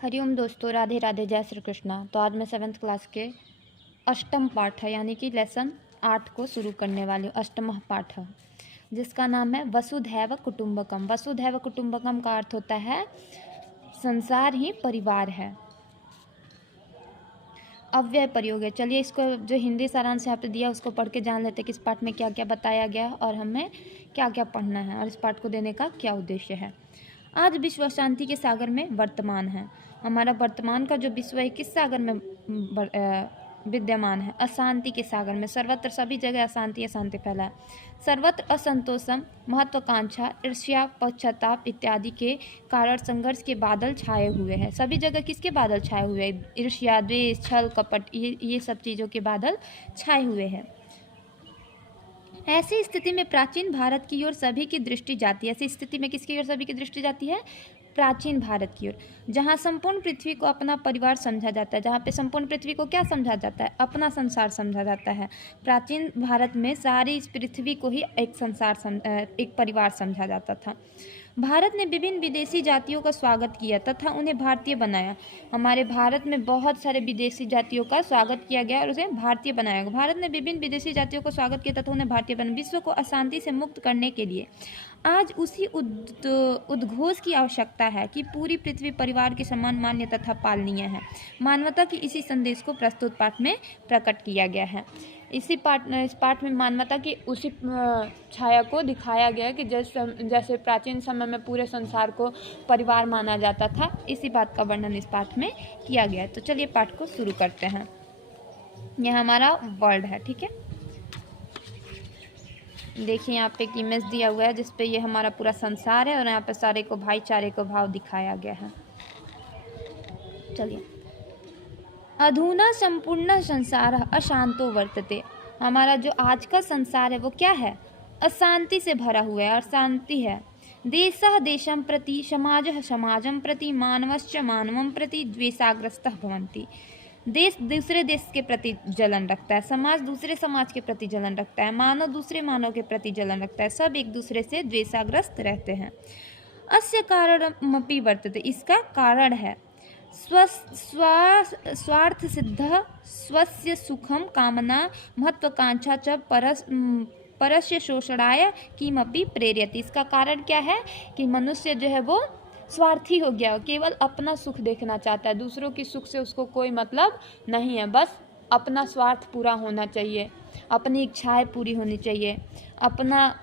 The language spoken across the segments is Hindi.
हरिओम दोस्तों, राधे राधे, जय श्री कृष्णा। तो आज मैं 7th क्लास के अष्टम पाठ है यानी कि लेसन 8 को शुरू करने वाली हूँ। अष्टम पाठ है जिसका नाम है वसुधैव कुटुंबकम। वसुधैव कुटुंबकम का अर्थ होता है संसार ही परिवार है। अव्यय प्रयोग है। चलिए इसको जो हिंदी सारांश यहाँ पे दिया उसको पढ़ के जान लेते कि इस पाठ में क्या क्या बताया गया है और हमें क्या क्या पढ़ना है और इस पाठ को देने का क्या उद्देश्य है। आज विश्व अशांति के सागर में वर्तमान है। हमारा वर्तमान का जो विश्व है किस सागर में विद्यमान है? अशांति के सागर में। सर्वत्र सभी जगह अशांति अशांति फैला है। सर्वत्र असंतोषम, महत्वाकांक्षा, ईर्ष्या, पश्चाताप इत्यादि के कारण संघर्ष के बादल छाए हुए हैं। सभी जगह किसके बादल छाए हुए हैं? ईर्ष्या, द्वेष, छल, कपट, ये सब चीज़ों के बादल छाए हुए हैं। ऐसी स्थिति में प्राचीन भारत की ओर सभी की दृष्टि जाती है। ऐसी स्थिति में किसकी ओर सभी की दृष्टि जाती है? प्राचीन भारत की ओर, जहाँ संपूर्ण पृथ्वी को अपना परिवार समझा जाता है। जहाँ पे संपूर्ण पृथ्वी को क्या समझा जाता है? अपना संसार समझा जाता है। प्राचीन भारत में सारी इस पृथ्वी को ही एक परिवार समझा जाता था। भारत ने विभिन्न विदेशी जातियों का स्वागत किया तथा उन्हें भारतीय बनाया। हमारे भारत में बहुत सारे विदेशी जातियों का स्वागत किया गया और उसे भारतीय बनाया गया। भारत ने विभिन्न विदेशी जातियों का स्वागत किया तथा उन्हें भारतीय बनाया। विश्व को अशांति से मुक्त करने के लिए आज उसी उद्घोष की आवश्यकता है कि पूरी पृथ्वी परिवार के समान मान्य तथा पालनीय है। मानवता की इसी संदेश को प्रस्तुत पाठ में प्रकट किया गया है। इस पाठ में मानवता की उसी छाया को दिखाया गया कि जैसे प्राचीन समय में पूरे संसार को परिवार माना जाता था, इसी बात का वर्णन इस पाठ में किया गया है। तो चलिए पाठ को शुरू करते हैं। यह हमारा वर्ल्ड है, ठीक है। देखिए यहाँ पे एक इमेज दिया हुआ है जिसपे ये हमारा पूरा संसार है और यहाँ पे सारे को भाईचारे को भाव दिखाया गया है। चलिए, अधुना संपूर्ण संसार अशांतो वर्तते। हमारा जो आज का संसार है वो क्या है? अशांति से भरा हुआ है, अशांति है। देशः देशं प्रति, समाजः समाजं प्रति, मानवश्च मानवं प्रति द्वेषाग्रस्तः भवन्ति। देश दूसरे देश के प्रति जलन रखता है, समाज दूसरे समाज के प्रति जलन रखता है, मानव दूसरे मानव के प्रति जलन रखता है, सब एक दूसरे से द्वेषाग्रस्त रहते हैं। अस्य कारणमपि वर्तते। इसका कारण है स्वार्थ सिद्ध स्वस्य सुखम कामना महत्वाकांक्षा च परस्य शोषणाय किमपि प्रेरयति। इसका कारण क्या है कि मनुष्य जो है वो स्वार्थी हो गया, केवल अपना सुख देखना चाहता है, दूसरों की सुख से उसको कोई मतलब नहीं है। बस अपना स्वार्थ पूरा होना चाहिए, अपनी इच्छाएं पूरी होनी चाहिए, अपना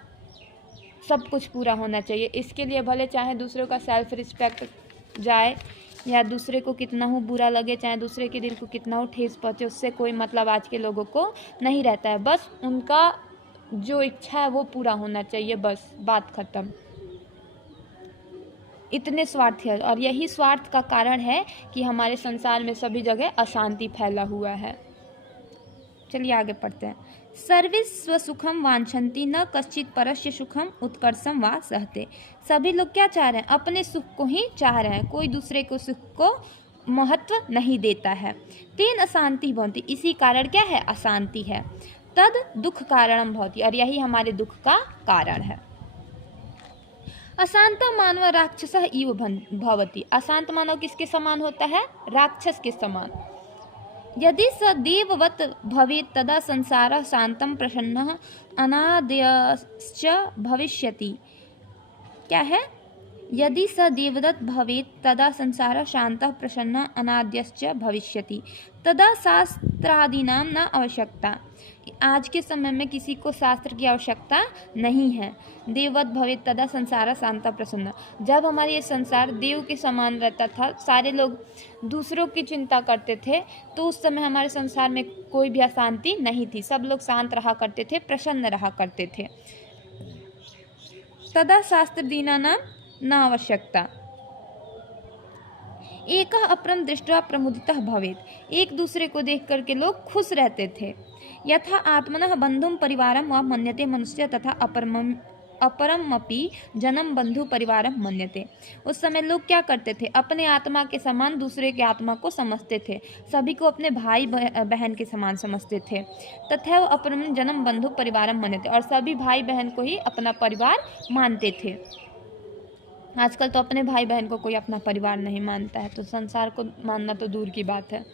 सब कुछ पूरा होना चाहिए। इसके लिए भले चाहे दूसरों का सेल्फ रिस्पेक्ट जाए या दूसरे को कितना हो बुरा लगे, चाहे दूसरे के दिल को कितना हो ठेस पहुँचे, उससे कोई मतलब आज के लोगों को नहीं रहता है। बस उनका जो इच्छा है वो पूरा होना चाहिए, बस बात खत्म। इतने स्वार्थी है और यही स्वार्थ का कारण है कि हमारे संसार में सभी जगह अशांति फैला हुआ है। चलिए आगे पढ़ते हैं। सर्वे स्वसुखम वांछन्ति न कश्चित परस्य सुखम उत्कर्षम वा सहते। सभी लोग क्या चाह रहे हैं? अपने सुख को ही चाह रहे हैं, कोई दूसरे को सुख को महत्व नहीं देता है। तेन अशांति भवति। इसी कारण क्या है? अशांति है। तद दुख कारणम भवति। और यही हमारे दुख का कारण है। अशांत मानव राक्षस इव भवति। अशांत मानव किसके समान होता है? राक्षस के समान। यदि स देववत भवेत् तदा संसारः शांतं प्रसन्नः अनादयश्च भविष्यति। क्या है? यदि स देवदत्त भवेत् तदा संसारः शांतः प्रसन्नः अनाद्यश्च भविष्यति। तदा शास्त्रादीनां न आवश्यकता। आज के समय में किसी को शास्त्र की आवश्यकता नहीं है। देववत भवेत् तदा संसारः शांतः प्रसन्नः। जब हमारे ये संसार देव के समान रहता था, सारे लोग दूसरों की चिंता करते थे, तो उस समय हमारे संसार में कोई भी अशांति नहीं थी। सब लोग शांत रहा करते थे, प्रसन्न रहा करते थे। तदा शास्त्रादीनां न आवश्यकता। एक अपरम दृष्ट्वा प्रमुदितः भवेत्। एक दूसरे को देख करके लोग खुश रहते थे। यथा आत्मनः बंधुं परिवारं वा मन्यते मनुष्य तथा अपरमपि जनम बंधु परिवारम मन्यते। उस समय लोग क्या करते थे? अपने आत्मा के समान दूसरे के आत्मा को समझते थे, सभी को अपने भाई बहन के समान समझते थे। तथा अपरम जनम बंधु परिवारम मन्यते। और सभी भाई बहन को ही अपना परिवार मानते थे। आजकल तो अपने भाई बहन को कोई अपना परिवार नहीं मानता है, तो संसार को मानना तो दूर की बात है।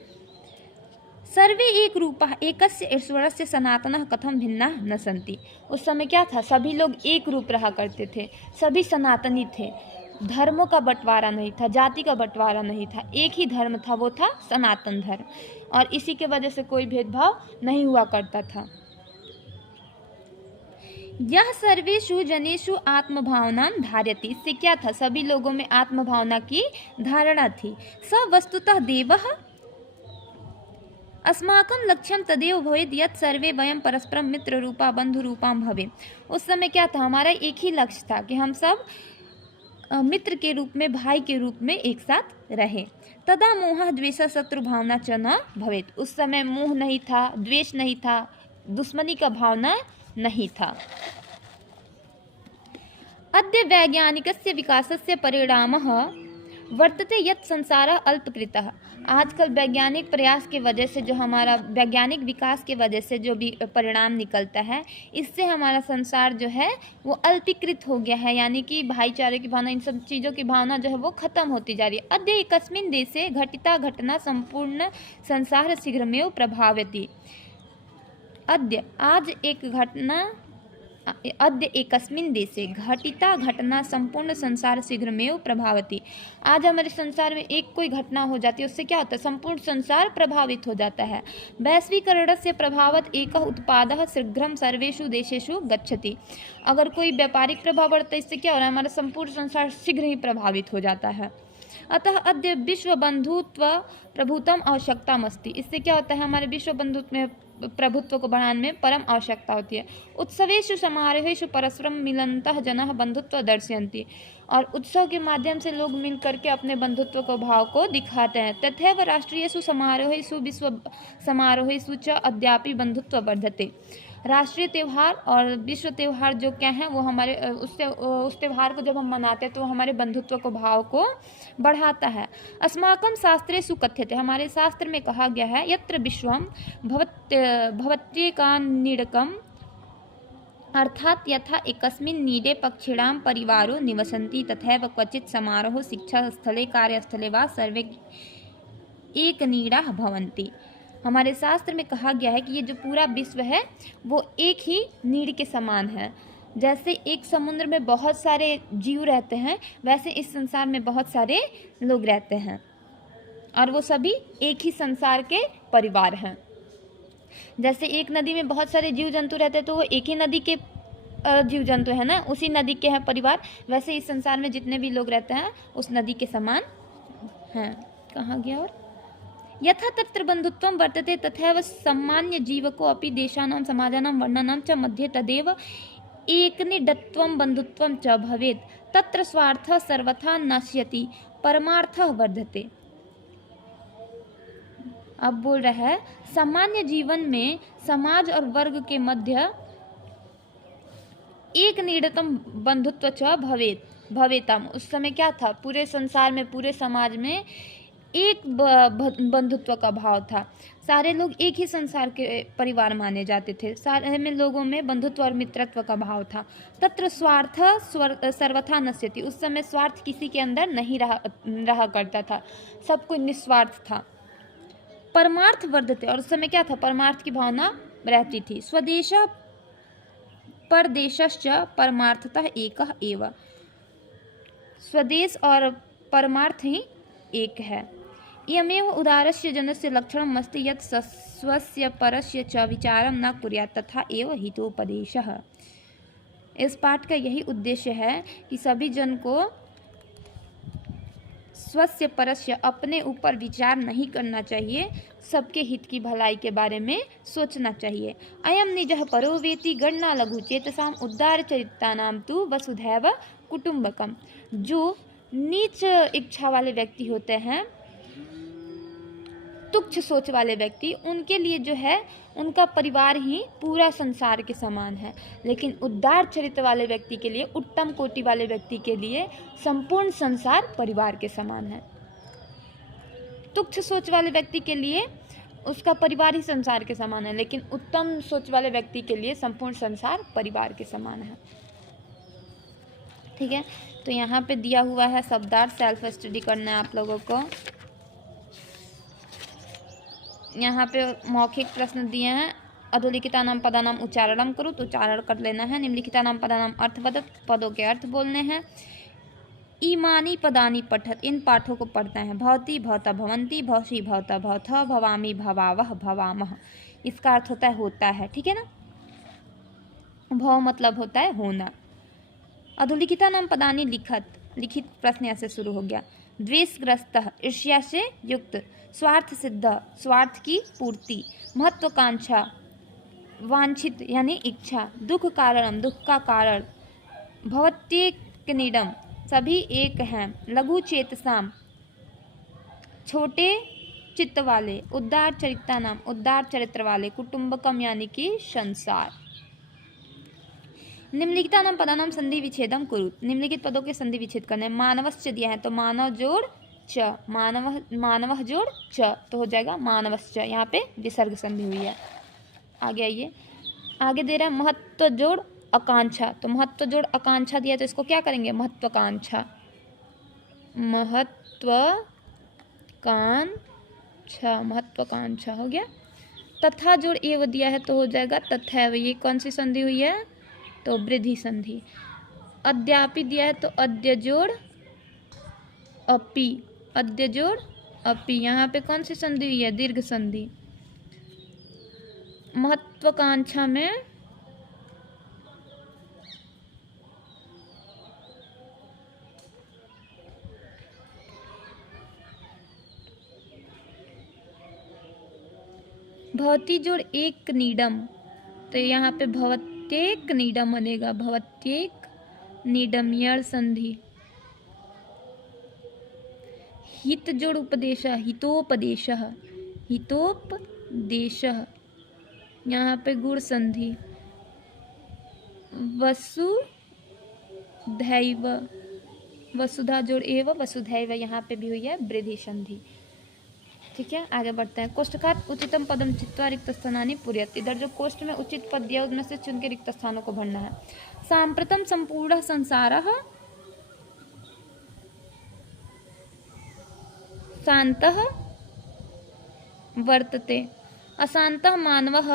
सर्वे एक रूपः एकस्य ईश्वरस्य सनातनः कथम भिन्ना न सन्ति। उस समय क्या था, सभी लोग एक रूप रहा करते थे, सभी सनातनी थे, धर्मों का बंटवारा नहीं था, जाति का बंटवारा नहीं था, एक ही धर्म था, वो था सनातन धर्म, और इसी के वजह से कोई भेदभाव नहीं हुआ करता था। यह सर्वेषु जनेषु आत्मभावना धारयति। इससे क्या था, सभी लोगों में आत्मभावना की धारणा थी। स वस्तुतः देवः अस्माकं लक्ष्यं तदेव भवेत् यत् सर्वे वयं परस्परं मित्र रूपा बंधु रूपां भवे। उस समय क्या था, हमारा एक ही लक्ष्य था कि हम सब मित्र के रूप में, भाई के रूप में एक साथ रहे। तदा मोह द्वेष शत्रु भावना च न भवेत्। उस समय मोह नहीं था, द्वेष नहीं था, दुश्मनी का भावना नहीं था। अद्य वैज्ञानिकस्य विकासस्य परिणामः वर्तते यत् संसारः अल्पकृतः। आजकल वैज्ञानिक प्रयास के वजह से, जो हमारा वैज्ञानिक विकास के वजह से जो भी परिणाम निकलता है, इससे हमारा संसार जो है वो अल्पीकृत हो गया है, यानी कि भाईचारे की भावना, इन सब चीज़ों की भावना जो है वो खत्म होती जा रही है। अद्य एकस्मिन् देशे घटिता घटना संपूर्ण संसार शीघ्रमेव प्रभावयति। अद्य आज एक घटना, अद्य एकस्मिन् देशे घटिता घटना संपूर्ण संसार शीघ्रमेव प्रभावति। आज हमारे संसार में एक कोई घटना हो जाती है, उससे क्या होता है, संपूर्ण संसार प्रभावित हो जाता है। वैश्वीकरणस्य प्रभावत एकः उत्पादः शीघ्रं सर्वेषु देशेषु गच्छति। अगर कोई व्यापारिक प्रभाव बढ़ता है, इससे क्या हो रहा है, हमारा संपूर्ण संसार शीघ्र ही प्रभावित हो जाता है। अतः अद्य विश्व बंधुत्व प्रभुत्वम आवश्यकतामस्ति। इससे क्या होता है, हमारे विश्व बंधुत्व में प्रभुत्व को बढ़ाने में परम आवश्यकता होती है। उत्सवेषु समारोहेषु परस्परम मिलन्तः जनाः बंधुत्व दर्शयन्ति। और उत्सव के माध्यम से लोग मिल करके अपने बंधुत्व को भाव को दिखाते हैं। तथैव राष्ट्रीयेषु समारोहेषु विश्व समारोहेषु च अद्यापि बंधुत्व वर्धते। राष्ट्रीय त्यौहार और विश्व त्यौहार जो क्या है, वो हमारे उस त्यौहार को जब हम मनाते हैं तो हमारे बंधुत्व को भाव को बढ़ाता है। अस्माकं शास्त्रेषु कथ्यते। हमारे शास्त्र में कहा गया है, यत्र विश्वं भवत्येकानिडकम् अर्थात यथा एकस्मिन् नीडे पक्षिणां परिवारो निवसन्ति तथैव क्वचित् समारोह शिक्षा स्थले कार्यस्थले वा सर्वे एक नीडाः भवन्ति। हमारे शास्त्र में कहा गया है कि ये जो पूरा विश्व है वो एक ही नीड़ के समान है। जैसे एक समुद्र में बहुत सारे जीव रहते हैं, वैसे इस संसार में बहुत सारे लोग रहते हैं, और वो सभी एक ही संसार के परिवार हैं। जैसे एक नदी में बहुत सारे जीव जंतु रहते हैं, तो वो एक ही नदी के जीव जंतु है ना, उसी नदी के हैं परिवार। वैसे इस संसार में जितने भी लोग रहते हैं उस नदी के समान हैं। कहाँ गया, और यथा तत्र बंधुत्वं वर्तते तथैव सामान्य जीवको अपि देशानां समाजानां वर्णानां च मध्ये तदेव एकनिडत्वं बंधुत्वं च भवेत्। तत्र स्वार्थः सर्वथा नश्यति परमार्थः वर्धते। अब बोल रहा है, सामान्य जीवन में समाज और वर्ग के मध्य एक निडतम बंधुत्व च भवेतम। उस समय क्या था, पूरे संसार में, पूरे समाज में एक बंधुत्व का भाव था। सारे लोग एक ही संसार के परिवार माने जाते थे, सारे में लोगों में बंधुत्व और मित्रत्व का भाव था। तत्र स्वार्थ सर्वथा नश्यति। उस समय स्वार्थ किसी के अंदर नहीं रहा करता था, सब कोई निस्वार्थ था। परमार्थ वर्धते, और उस समय क्या था, परमार्थ की भावना रहती थी। स्वदेश परदेशश्च परमार्थतः एकः एव। स्वदेश और परमार्थ ही एक है। इयमेव उदारस्य जनस्य लक्षणम् अस्ति यत् स्वस्य परस्य च विचारं न कुर्यात् तथा एव हितोपदेशः। इस पाठ का यही उद्देश्य है कि सभी जन को स्वस्य परस्य, अपने ऊपर विचार नहीं करना चाहिए, सबके हित की भलाई के बारे में सोचना चाहिए। अयम निजः परो वेति गणना लघु चेतसाम उद्धार चरितानाम तु वसुधैव कुटुंबकम। जो नीच इच्छा वाले व्यक्ति होते हैं, तुच्छ सोच वाले व्यक्ति, उनके लिए जो है उनका परिवार ही पूरा संसार के समान है। लेकिन उदार चरित्र वाले व्यक्ति के लिए, उत्तम कोटि वाले व्यक्ति के लिए संपूर्ण संसार परिवार के समान है। तुच्छ सोच वाले व्यक्ति के लिए उसका परिवार ही संसार के समान है, लेकिन उत्तम सोच वाले व्यक्ति के लिए संपूर्ण संसार परिवार के समान है। ठीक है, तो यहाँ पे दिया हुआ है शब्दार्थ, सेल्फ स्टडी करना है आप लोगों को। यहाँ पे मौखिक प्रश्न दिए हैं। अधोलिखितानां पदानां उच्चारणं करो, तो उच्चारण कर लेना है। निम्नलिखितानां पदानां अर्थवदत्, पदों के अर्थ बोलने हैं। इमानी पदानी पठत, इन पाठों को पढ़ना है। भवती भवता भवंती, भवसी भवता भवथ, भवामी भवावह भवामह, इसका अर्थ होता है होता है, ठीक है ना। भव मतलब होता है होना। अधोलिखितानां पदानि लिखत, लिखित प्रश्न ऐसे शुरू हो गया। द्वेषग्रस्त, ईर्ष्या से युक्त। स्वार्थ सिद्ध, स्वार्थ की पूर्ति। महत्वाकांक्षा, वांछित यानी इच्छा। दुख कारणम, दुख का कारण। भवत्येकनिडम, सभी एक हैं। लघु चेतसाम, छोटे चित्त वाले। उदार चरित्रानाम, उदार चरित्र वाले। कुटुंबकम यानी कि संसार। निम्नलिखितानां पदानां संधि विच्छेदम कुरु, निम्नलिखित पदों के संधि विच्छेद करने। मानवश्च दिया है तो मानव जोड़ च, मानव जोड़ च, तो हो जाएगा मानवश्च। यहाँ पे विसर्ग संधि हुई है। आगे आइए, आगे दे रहा है महत्व जोड़ आकांक्षा, तो महत्व जोड़ आकांक्षा दिया तो इसको क्या करेंगे, महत्वाकांक्षा। महत्वाकांक्षा हो गया। तथा जोड़ एव दिया है तो हो जाएगा तथैव, ये कौन सी संधि हुई है, तो वृद्धि संधि। अद्यापि दिया है तो अद्य जोड़ अपि, अद्य जोड़ अपि, यहाँ पे कौन सी संधि हुई है, दीर्घ संधि। महत्वाकांक्षा में भवती जोड़ एक नीडम, तो यहाँ पे भवत्येक नीडम बनेगा, भवत्येक नीडम, यड़ संधि। हित जोड़ उपदेश, हितोपदेश, हितोपदेश, यहाँ पे गुण संधि। वसुधैव, वसुधा जोड़ एव वसुधैव, यहाँ पे भी हुई है वृद्धि संधि। ठीक है, आगे बढ़ते हैं। कोष्ठकात् उचितम पदम चित्वा रिक्त स्थानानि पूरयत्, इधर जो कोष्ठ में उचित पद दिया उसमें से चुन के रिक्त स्थानों को भरना है। सांप्रतम संपूर्ण संसारः शान्तः वर्तते, अशान्तः मानवः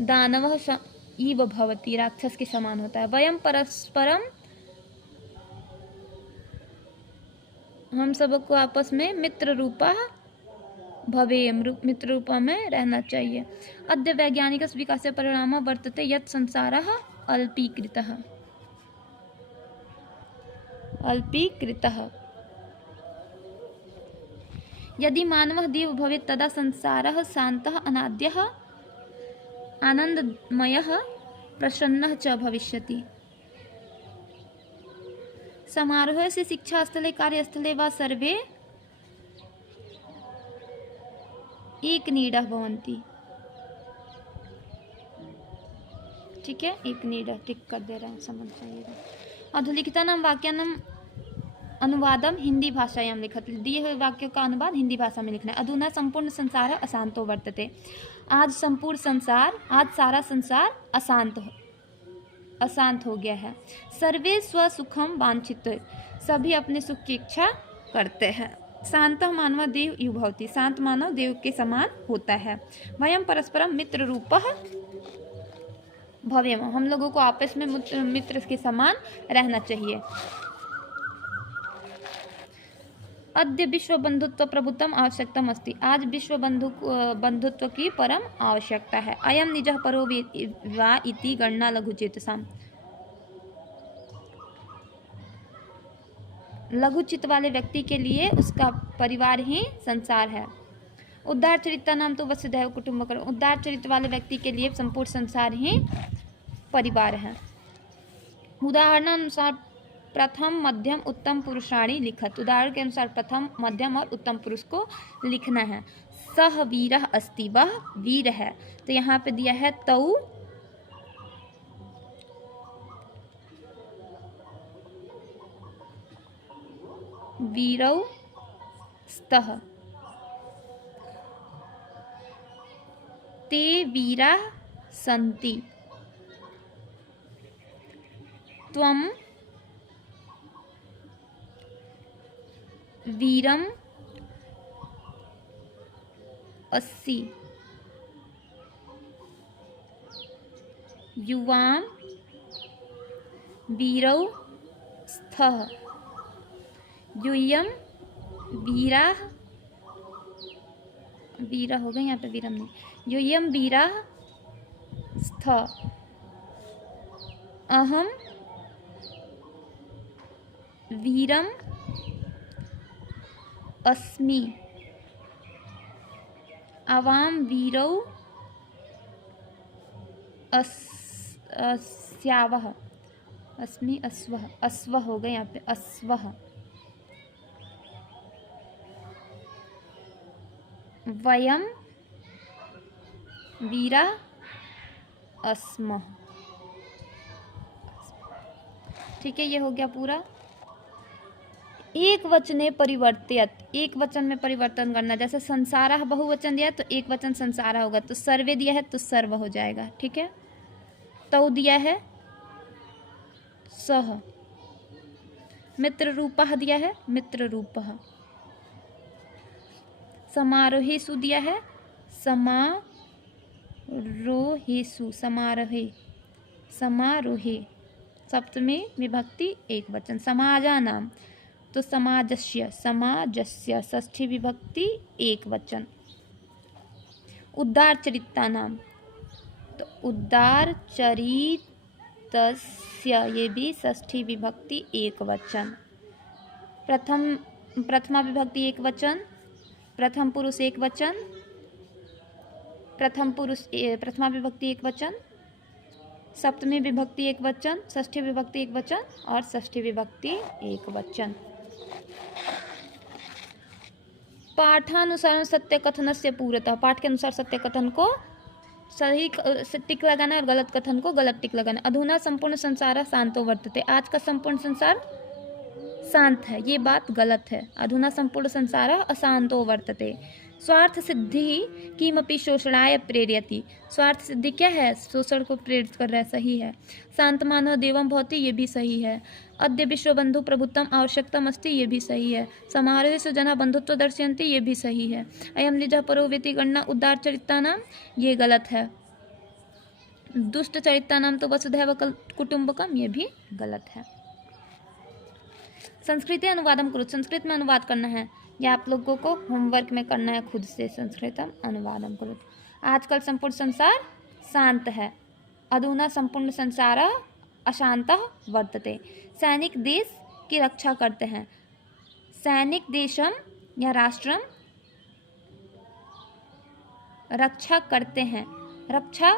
दानवः इव भवति, राक्षस के समान होता है। वयम परस्परम, हम सबको आपस में मित्र रूपा भवेयम, मित्र रूपा में रहना चाहिए। अद्य वैज्ञानिक विकास परिणाम वर्तते यत् संसारः अल्पीकृतः, अल्पीकृतः। यदि मानवः देव भवेत् तदा संसारः शान्तः अनाद्यः आनंदमयः प्रसन्नः च भविष्यति। समारोह से शिक्षा स्थले कार्यस्थले वा सर्वे एक नीडः भवन्ति। ठीक है, एक नीडः टिक कर दे रहे हैं, समझ जाइएगा। अधोलिखितानां वाक्यानां अनुवादम हिंदी भाषायां लिखत, दिए हुए वाक्यों का अनुवाद हिंदी भाषा में लिखना है। अधुना संपूर्ण संसार अशांतो वर्तते, आज संपूर्ण संसार, आज सारा संसार अशांत हो गया है। सर्वे स्वसुखम वांछित, सभी अपने सुख की इच्छा करते हैं। शांत मानव देव यु भवति, शांत मानव देव के समान होता है। वयम परस्परम मित्र रूपः भवेम, हम लोगों को आपस में मित्र के समान रहना चाहिए। अद्य विश्व बंधुत्व प्रभुत्वम आवश्यकतम अस्ति, आज विश्व बंधुत्व की परम आवश्यकता है। अयम निजः परो वा इति गणना लघुचेतसाम, लघुचित्त वाले व्यक्ति के लिए उसका परिवार ही संसार है। उदार चरित्र नाम तो वसुधैव कुटुंबकम, उदार चरित्र वाले व्यक्ति के लिए संपूर्ण संसार ही परिवार है। उदाहरणानुसार प्रथम मध्यम उत्तम पुरुषाणी लिखत, उदाहरण के अनुसार प्रथम मध्यम और उत्तम पुरुष को लिखना है। सह वीरः अस्ति, वह वीर है, तो यहाँ पे दिया है तौ वीरौ स्तः, ते वीराः सन्ति, त्वं वीरम 80, युवाम वीरौ स्थः, यूयम वीरा, वीरा हो गए यहाँ पे, वीरम नहीं, यूयम वीरा स्थ, अहम वीरम अस्मि, आवाम वीरौ अस्यावः, अस्मि अस्वः, अस्वः हो गए यहाँ पे, अस्वः, वयम वीरा अस्मः। ठीक है, ये हो गया पूरा। एक वचने परिवर्तित, एक वचन में परिवर्तन करना, जैसे संसारः बहुवचन दिया है तो एक वचन संसारः होगा, तो सर्वे दिया है तो सर्व हो जाएगा। ठीक है, तौ दिया है सह, मित्र रूपः दिया है मित्र रूपः, समारोहेषु दिया है समारोहेषु, समारोहे, समारोहे, सप्तमी विभक्ति एक वचन। समाजानाम तो समाजस्य, समाजस्य, षष्ठी विभक्ति एक वचन। उद्दार चरितानाम तो उद्दार चरितस्य, ये भी षष्ठी विभक्ति एक वचन। प्रथमा विभक्ति एक वचन, प्रथम पुरुष एक वचन, प्रथमा विभक्ति एक वचन, सप्तमी विभक्ति एक वचन, षष्ठी विभक्ति एक वचन और षष्ठी विभक्ति एक वचन। पाठानुसार सत्य कथन से पूर्वतः, पाठ के अनुसार सत्य कथन को सही टिक लगाना और गलत कथन को गलत टिक लगाना। अधुना संपूर्ण संसार शांतो वर्तते, आज का संपूर्ण संसार शांत है, ये बात गलत है। अधुना संपूर्ण संसार अशांतो वर्तते। स्वार्थ सिद्धि किमपि शोषणाय प्रेरयति, स्वार्थ सिद्धि क्या है, शोषण को प्रेरित कर रहा है, सही है। शांतमानः देवं भवति, ये भी सही है। अद्य विश्वबंधु प्रभुत्वम आवश्यकतम अस्ति, ये भी सही है। समारोहेषु जनाः बंधुत्व दर्शयन्ति, ये भी सही है। अयं निजः परो वेति गणना उद्दार चरितानाम, ये गलत है। दुष्ट चरितानाम तो वसुधैव कुटुम्बकम, ये भी गलत है। संस्कृत अनुवादम करो, संस्कृत में अनुवाद करना है, या आप लोगों को होमवर्क में करना है खुद से। संस्कृतम अनुवादम करो। आजकल संपूर्ण संसार शांत है, अधुना संपूर्ण संसार अशांतः वर्तते। सैनिक देश की रक्षा करते हैं, सैनिक देशम या राष्ट्रम रक्षा करते हैं, रक्षा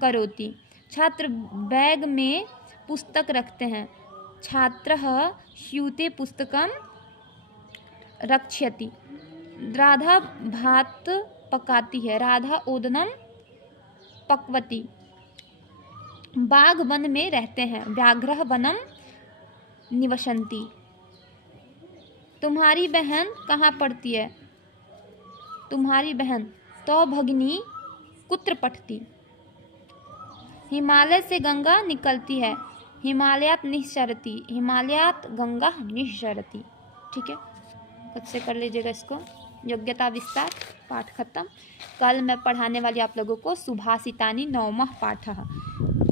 करोति। छात्र बैग में पुस्तक रखते हैं, छात्रः स्यूते पुस्तकं रक्षयति। राधा भात पकाती है, राधा ओदनम पकवती। बाघ वन में रहते हैं, व्याघ्रः वनम निवसन्ति। तुम्हारी बहन कहाँ पढ़ती है, तुम्हारी बहन तो भगिनी कुत्र पठती। हिमालय से गंगा निकलती है, हिमालयात निःसरति, हिमालयात गंगा निःसरति। ठीक है, खुद से कर लीजिएगा इसको। योग्यता विस्तार पाठ खत्म। कल मैं पढ़ाने वाली आप लोगों को सुभाषितानि नवमः पाठः,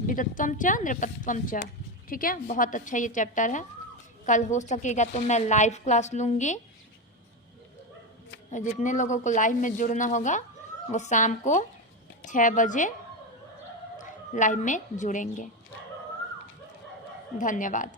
विदत्वम च नृपत्वम च। ठीक है, बहुत अच्छा ये चैप्टर है। कल हो सकेगा तो मैं लाइव क्लास लूँगी, जितने लोगों को लाइव में जुड़ना होगा वो शाम को 6 बजे लाइव में जुड़ेंगे। धन्यवाद।